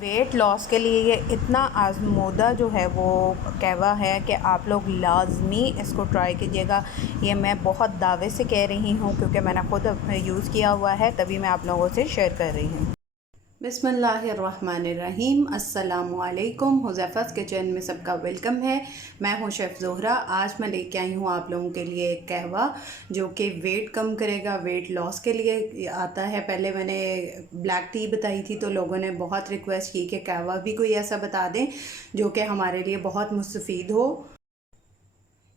Weight loss के लिए ये इतना आज़मूदा जो है वो कहवा है कि आप लोग लाज़मी इसको ट्राई कीजिएगा। ये मैं बहुत दावे से कह रही हूँ क्योंकि मैंने ख़ुद यूज़ किया हुआ है, तभी मैं आप लोगों से शेयर कर रही हूँ। बिस्मिल्लाहिर्रहमानिर्रहीम। अस्सलामुअलैकुम। हुज़ैफ़ा's किचन में सबका वेलकम है। मैं हूँ शेफ़ ज़ोहरा। आज मैं लेके आई हूँ आप लोगों के लिए एक कहवा जो कि वेट कम करेगा, वेट लॉस के लिए आता है। पहले मैंने ब्लैक टी बताई थी तो लोगों ने बहुत रिक्वेस्ट की कि कहवा भी कोई ऐसा बता दें जो कि हमारे लिए बहुत मुस्तफ़ीद हो।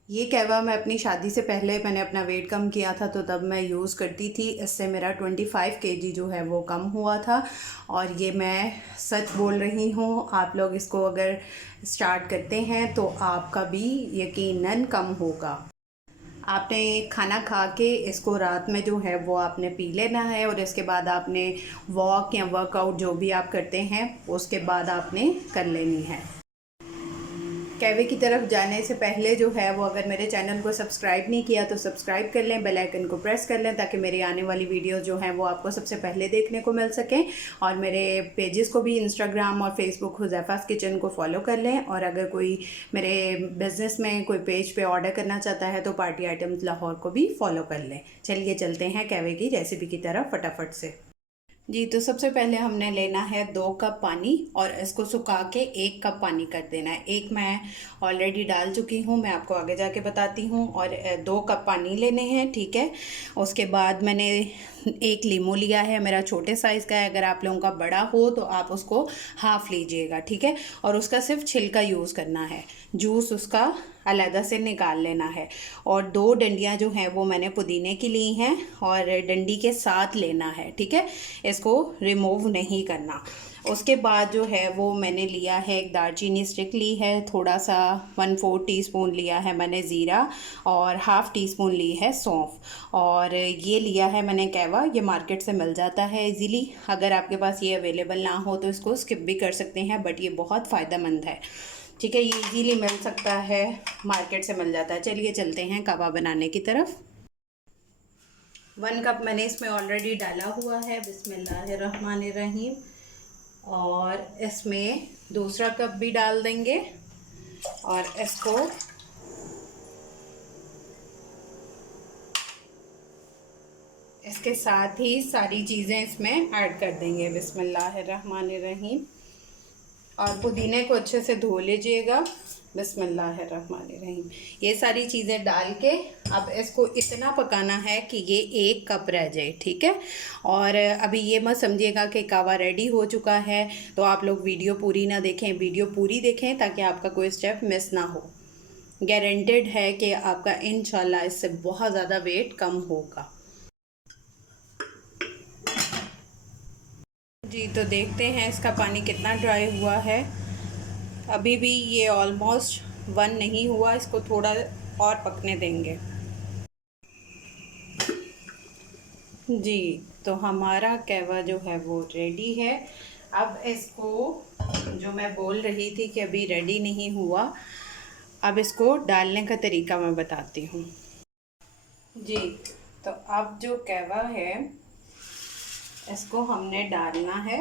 ये कहवा मैं अपनी शादी से पहले मैंने अपना वेट कम किया था तो तब मैं यूज़ करती थी। इससे मेरा 25 केजी जो है वो कम हुआ था और ये मैं सच बोल रही हूँ। आप लोग इसको अगर स्टार्ट करते हैं तो आपका भी यकीनन कम होगा। आपने खाना खा के इसको रात में जो है वो आपने पी लेना है और इसके बाद आपने वॉक या वर्कआउट जो भी आप करते हैं उसके बाद आपने कर लेनी है। कहवे की तरफ जाने से पहले जो है वो अगर मेरे चैनल को सब्सक्राइब नहीं किया तो सब्सक्राइब कर लें, बेल आइकन को प्रेस कर लें ताकि मेरी आने वाली वीडियोस जो हैं वो आपको सबसे पहले देखने को मिल सकें। और मेरे पेजेस को भी इंस्टाग्राम और फेसबुक हुज़ैफ़ा's किचन को फॉलो कर लें। और अगर कोई मेरे बिज़नेस में कोई पेज पे ऑर्डर करना चाहता है तो पार्टी आइटम्स लाहौर को भी फॉलो कर लें। चलिए चलते हैं कहवे की रेसिपी की तरफ फटाफट से। जी, तो सबसे पहले हमने लेना है 2 कप पानी और इसको सुखा के 1 कप पानी कर देना है। एक मैं ऑलरेडी डाल चुकी हूँ, मैं आपको आगे जाके बताती हूँ। और 2 कप पानी लेने हैं, ठीक है। उसके बाद मैंने 1 लीमू लिया है, मेरा छोटे साइज़ का है। अगर आप लोगों का बड़ा हो तो आप उसको हाफ़ लीजिएगा, ठीक है। और उसका सिर्फ छिलका यूज़ करना है, जूस उसका अलहदा से निकाल लेना है। और 2 डंडियाँ जो हैं वो मैंने पुदीने की ली हैं और डंडी के साथ लेना है, ठीक है। इसको रिमूव नहीं करना। उसके बाद जो है वो मैंने लिया है एक दालचीनी स्टिक ली है, थोड़ा सा 1/4 टीस्पून लिया है मैंने ज़ीरा और हाफ़ टी स्पून ली है सौंफ। और ये लिया है मैंने कहवा, ये मार्केट से मिल जाता है इजीली। अगर आपके पास ये अवेलेबल ना हो तो इसको स्किप भी कर सकते हैं, बट ये बहुत फ़ायदेमंद है, ठीक है। ये इजीली मिल सकता है, मार्केट से मिल जाता है। चलिए चलते हैं कहवा बनाने की तरफ। 1 कप मैंने इसमें ऑलरेडी डाला हुआ है, बिस्मिल्लाहिर्रहमानिर्रहीम। और इसमें दूसरा कप भी डाल देंगे और इसको इसके साथ ही सारी चीज़ें इसमें ऐड कर देंगे, बिस्मिल्लाहिर्रहमानिर्रहीम। और पुदीने को अच्छे से धो लीजिएगा, बिस्मिल्लाहिर्रहमानिर्रहीम। ये सारी चीज़ें डाल के अब इसको इतना पकाना है कि ये 1 कप रह जाए, ठीक है। और अभी ये मत समझिएगा कि कहवा रेडी हो चुका है तो आप लोग वीडियो पूरी ना देखें, वीडियो पूरी देखें ताकि आपका कोई स्टेप मिस ना हो। गारंटेड है कि आपका इंशाल्लाह इससे बहुत ज़्यादा वेट कम होगा। जी, तो देखते हैं इसका पानी कितना ड्राई हुआ है। अभी भी ये ऑलमोस्ट 1 नहीं हुआ, इसको थोड़ा और पकने देंगे। जी, तो हमारा कहवा जो है वो रेडी है। अब इसको, जो मैं बोल रही थी कि अभी रेडी नहीं हुआ, अब इसको डालने का तरीका मैं बताती हूँ। जी, तो अब जो कहवा है इसको हमने डालना है,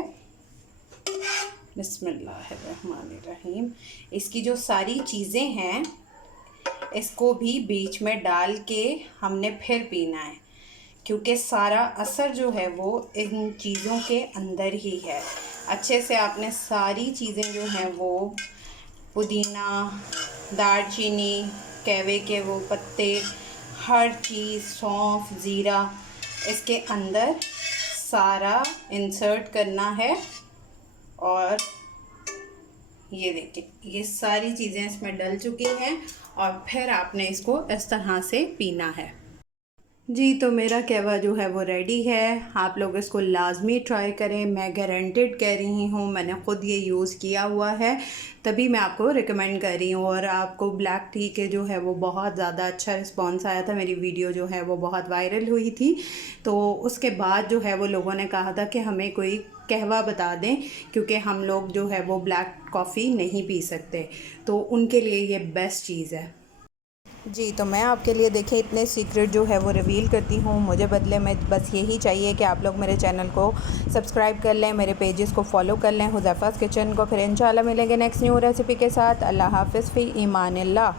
बिस्मिल्लाहिर्रहमानिर्रहीम। इसकी जो सारी चीज़ें हैं इसको भी बीच में डाल के हमने फिर पीना है, क्योंकि सारा असर जो है वो इन चीज़ों के अंदर ही है। अच्छे से आपने सारी चीज़ें जो हैं वो पुदीना, दालचीनी, कहवे के वो पत्ते, हर चीज़, सौंफ, ज़ीरा, इसके अंदर सारा इंसर्ट करना है। और ये देखिए ये सारी चीज़ें इसमें डल चुकी हैं और फिर आपने इसको इस तरह से पीना है। जी, तो मेरा कहवा जो है वो रेडी है। आप लोग इसको लाज़मी ट्राई करें, मैं गारंटेड कह रही हूँ, मैंने ख़ुद ये यूज़ किया हुआ है तभी मैं आपको रिकमेंड कर रही हूँ। और आपको ब्लैक टी के जो है वो बहुत ज़्यादा अच्छा रिस्पांस आया था, मेरी वीडियो जो है वो बहुत वायरल हुई थी। तो उसके बाद जो है वो लोगों ने कहा था कि हमें कोई कहवा बता दें, क्योंकि हम लोग जो है वो ब्लैक कॉफ़ी नहीं पी सकते, तो उनके लिए ये बेस्ट चीज़ है। जी, तो मैं आपके लिए देखिए इतने सीक्रेट जो है वो रिवील करती हूँ। मुझे बदले में बस यही चाहिए कि आप लोग मेरे चैनल को सब्सक्राइब कर लें, मेरे पेजेस को फॉलो कर लें, हुज़ैफ़ा's किचन को। फिर इंशाल्लाह मिलेंगे नेक्स्ट न्यू रेसिपी के साथ। अल्लाह हाफ़िज़ फ़ी ईमानिल्लाह।